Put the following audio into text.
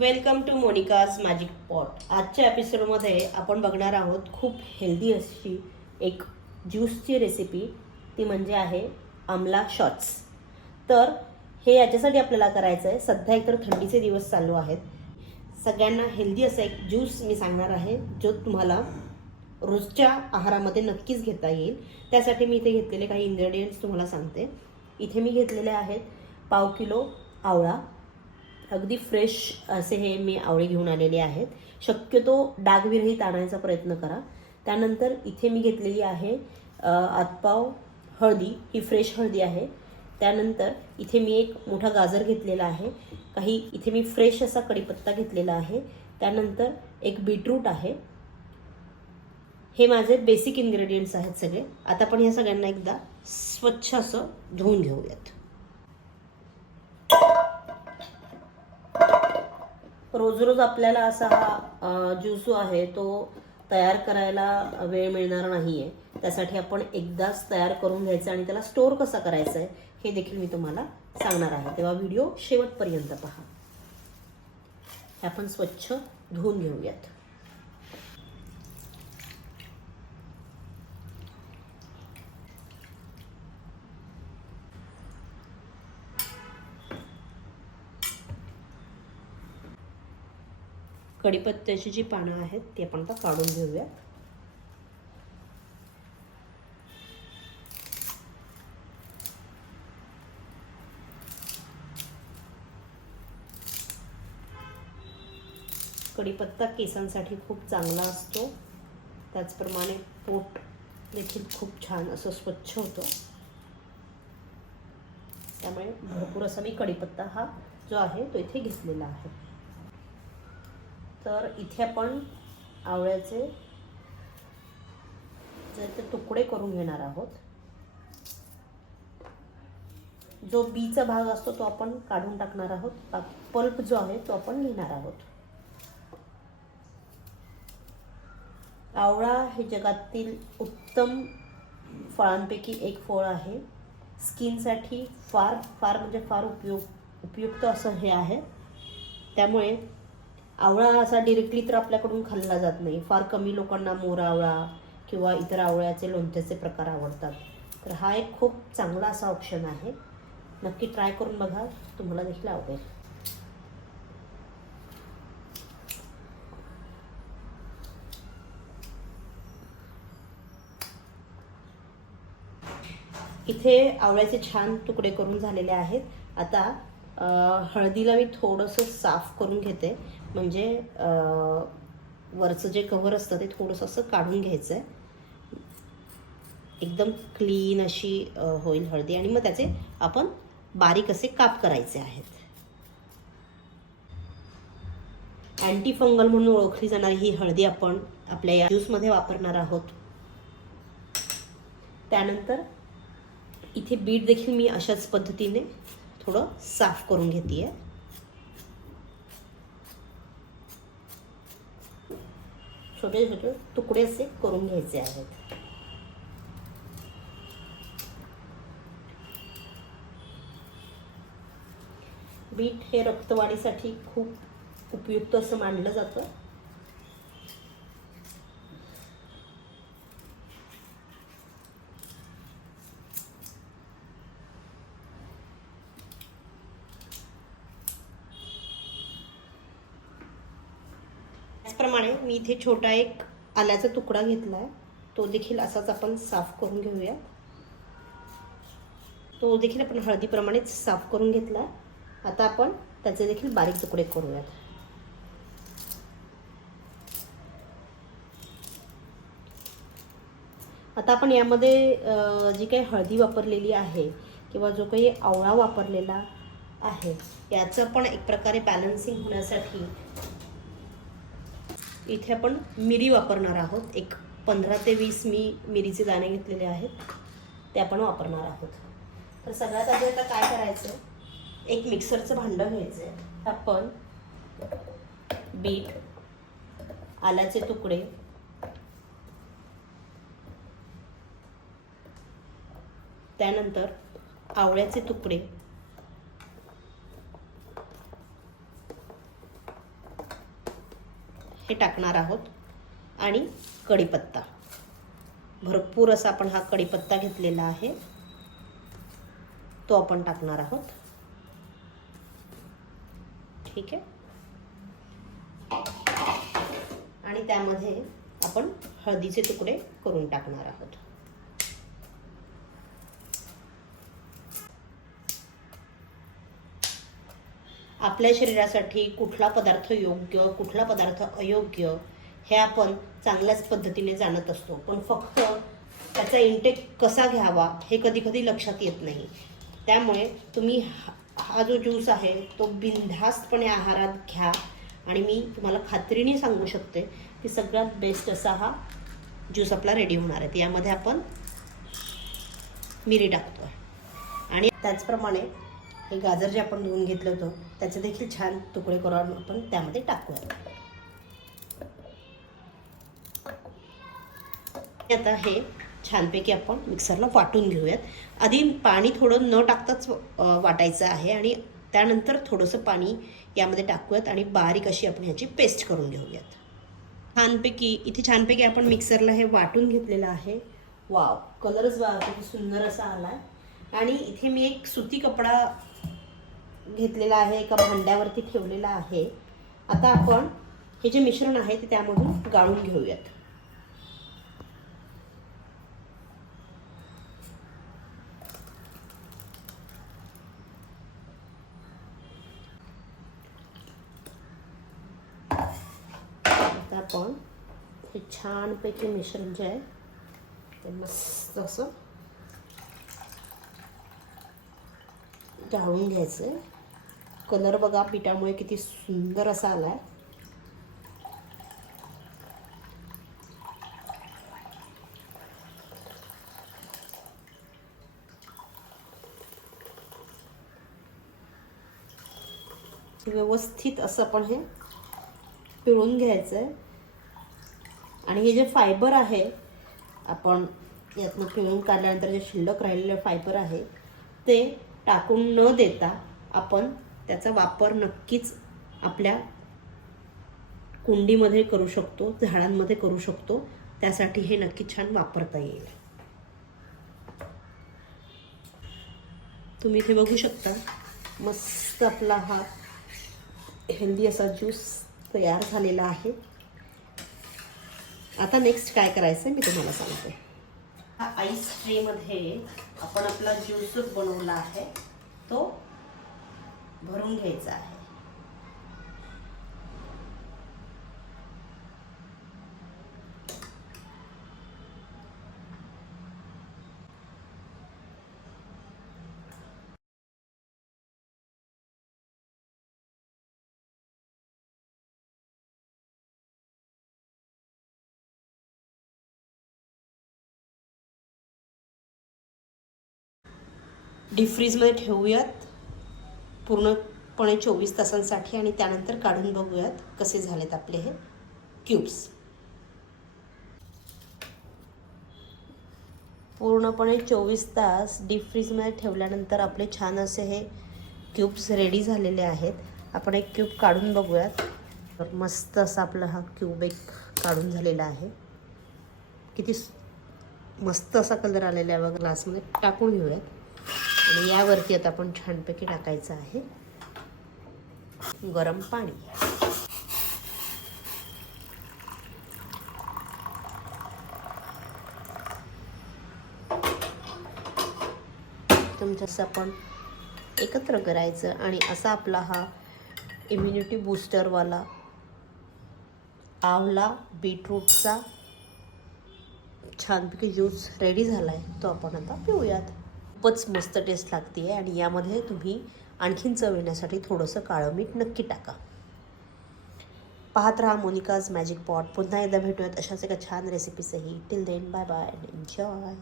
Welcome to Monica's magic pot आजच्या एपिसोडमध्ये आपण बघणार आहोत खूप हेल्दी अशी एक ज्यूसची रेसिपी ती म्हणजे आहे आमला शॉट्स तर हे याच्यासाठी आपल्याला करायचं आहे सध्या एकतर थंडीचे दिवस चालू आहेत. सगळ्यांना हेल्दी असा एक ज्यूस मी सांगणार आहे जो तुम्हाला रोजच्या आहारामध्ये नक्कीच घेता येईल. त्यासाठी मी इथे घेतलेले काही इन्ग्रेडियंट्स तुम्हाला सांगते. इथे मी घेतलेले आहेत पाव किलो आवळा अगदी फ्रेश असे हे मी आवळे घेऊन आलेले आहेत. शक्यतो डागविरहित आणायचा प्रयत्न करा. त्यानंतर इथे मी घेतलेली आहे आतपाव हळदी. ही फ्रेश हळदी आहे. त्यानंतर इथे मी एक मोठा गाजर घेतलेला आहे. काही इथे मी फ्रेश असा कढीपत्ता घेतलेला आहे. त्यानंतर एक बीटरूट आहे. हे माझे बेसिक इन्ग्रेडियंट्स आहेत सगळे. आता आपण ह्या सगळ्यांना एकदा स्वच्छ असं धुवून घेऊयात. रोज रोज आपल्याला असा हा ज्यूस जो आहे तो तयार करायला वेळ मिळणार नाही आहे त्यासाठी आपण एकदाच तयार करून घ्यायचं आणि त्याला स्टोअर कसा करायचा आहे हे देखील मी तुम्हाला सांगणार आहे. तेव्हा व्हिडिओ शेवटपर्यंत पहा. हे आपण स्वच्छ धुवून घेऊयात. कढीपत्त्याची जी पानं आहेत ती आपण आता काढून घेऊया. कढीपत्ता केसांसाठी खूप चांगला असतो. त्याचप्रमाणे पोट देखील खूप छान असं स्वच्छ होतं. त्यामुळे भरपूर असा मी कढीपत्ता हा जो आहे तो इथे घेतलेला आहे. तर इथे आपण आवळ्याचे जे ते तुकडे करून घेणार आहोत. जो बीचा भाग असतो तो आपण काढून टाकणार आहोत. पल्प जो आहे तो आपण घेणार आहोत. आवळा हे जगातील उत्तम फळांपैकी एक फळ आहे. स्किनसाठी फार फार म्हणजे फार उपयोग उपयुक्त असं हे आहे. त्यामुळे आवळा असा डिरेक्टली तर आपल्याकडून खाल्ला जात नाही. फार कमी लोकांना मोर आवळा किंवा इतर आवळ्याचे लोणच्याचे प्रकार आवडतात. तर हा एक खूप चांगला असा ऑप्शन आहे. नक्की ट्राय करून बघा. तुम्हाला देखील आवडेल. इथे आवळ्याचे छान तुकडे करून झालेले आहेत. आता हळदीला मी थोडंसं साफ करून घेते. म्हणजे वरचं जे कव्हर असतं ते थोडंसं असं काढून घ्यायचं आहे एकदम क्लीन अशी होईल हळदी आणि मग त्याचे आपण बारीक असे काप करायचे आहेत. अँटी फंगल म्हणून ओळखली जाणारी ही हळदी आपण आपल्या या ज्यूसमध्ये वापरणार आहोत. त्यानंतर इथे बीट देखील मी अशाच पद्धतीने थोडं साफ करून घेते आहे छोटे छोटे तुकडे असे करून घ्यायचे आहेत बीट हे रक्तवाढीसाठी खूप उपयुक्त असं मानलं जातं. त्याचप्रमाणे मी इथे छोटा एक आल्याचा तुकडा घेतला आहे तो देखील असाच आपण साफ करून घेऊया. तो देखील आपण हळदीप्रमाणेच साफ करून घेतला आता आपण त्याचे देखील बारीक तुकडे करूयात. आता आपण यामध्ये जी काही हळदी वापरलेली आहे किंवा जो काही आवळा वापरलेला आहे याचं पण एक प्रकारे बॅलन्सिंग होण्यासाठी इथे आपण मिरी वापरणार आहोत. एक पंधरा ते वीस मी मिरीचे दाणे घेतलेले आहेत. ते आपण वापरणार आहोत. तर सगळ्यात आधी आता काय करायचं एक मिक्सरचं भांडं घ्यायचं आहे आपण बीट आल्याचे तुकडे त्यानंतर आवळ्याचे तुकडे हे टाकणार आहोत. आणि कढीपत्ता. भरपूर असा आपण हा कढीपत्ता घेतलेला आहे. तो आपण टाकणार आहोत. ठीक आहे. आणि त्यामध्ये आपण हळदीचे तुकडे करून टाकणार आहोत. आपल्या शरीरासाठी कुठला पदार्थ योग्य कुठला पदार्थ अयोग्य हे आपण चांगल्याच पद्धतीने जाणत असतो. पण फक्त त्याचा इंटेक कसा घ्यावा हे कधी कधी लक्षात येत नाही. त्यामुळे तुम्ही हा- हा जो ज्यूस आहे तो बिनधास्तपणे आहारात घ्या. आणि मी तुम्हाला खात्रीने सांगू शकते की सगळ्यात बेस्ट असा हा ज्यूस आपला रेडी होणार आहे. यामध्ये आपण मिरी टाकतो आहे आणि त्याचप्रमाणे हे गाजर जे आपण धुवून घेतलं होतं त्याचे देखील छान तुकडे करून आपण त्यामध्ये टाकूया. आता हे छानपैकी आपण मिक्सरला वाटून घेऊयात. आधी पाणी थोडं न टाकताच वाटायचं आहे आणि त्यानंतर थोडंसं पाणी यामध्ये टाकूयात आणि बारीक अशी आपण ह्याची पेस्ट करून घेऊयात. छानपैकी इथे छानपैकी आपण मिक्सरला हे वाटून घेतलेलं आहे. वाव कलरच वा किती सुंदर असा आला आहे आणि इथे मी एक सुती कपडा घेतलेला आहे एका भांड्यावरती ठेवलेला आहे. आता आपण हे जे मिश्रण आहे ते त्यामधून गाळून घेऊयात. आता आपण हे छानपैकी मिश्रण जे आहे ते मस्त असं गाळून घ्यायचं आहे कलर बघा पिठामुळे किती सुंदर असा आला आहे व्यवस्थित असं आपण हे पिळून घ्यायचं आहे आणि हे जे फायबर आहे आपण यातनं पिळून काढल्यानंतर जे शिल्लक राहिलेले फायबर आहे ते टाकून न देता आपण त्याचा वापर नक्कीच आपल्या कुंडीमध्ये करू शकतो झाडांमध्ये करू शकतो. त्यासाठी हे नक्की छान वापरता येईल. तुम्ही इथे बघू शकता मस्त आपला हा हेल्दी असा ज्यूस तयार झालेला आहे. आता नेक्स्ट काय करायचं आहे मी तुम्हाला सांगते. हा आईस ट्रेमध्ये आपण आपला ज्यूस बनवला आहे. तो भरून घ्यायचा आहे. डीप फ्रीजमध्ये ठेवूयात. पूर्णपणे चोवीस तासांसाठी आणि त्यानंतर काढून बघूयात कसे झालेत आपले हे क्यूब्स. पूर्णपणे चोवीस तास डीप फ्रीजमध्ये ठेवल्यानंतर आपले छान असे हे क्यूब्स रेडी झालेले आहेत. आपण एक क्यूब काढून बघूयात. तर मस्त असा आपला हा क्यूब एक काढून झालेला आहे. किती मस्त असा कलर आलेला आहे बघा ग्लासमध्ये टाकून घेऊयात. आणि यावरती आता आपण छानपैकी टाकायचं आहे. गरम पाणी. तुमच्यास आपण एकत्र करायचं आणि असा आपला हा इम्युनिटी बूस्टरवाला आवला बीटरूटचा छानपैकी ज्यूस रेडी झाला आहे तो आपण आता पिऊयात. खूपच मस्त टेस्ट लागते आहे आणि यामध्ये तुम्ही आणखीन चव येण्यासाठी थोडंसं काळं मीठ नक्की टाका. पाहत राहा मोनिकाज मॅजिक पॉट पुन्हा एकदा भेटूयात अशाच एका छान रेसिपीसही till then bye bye enjoy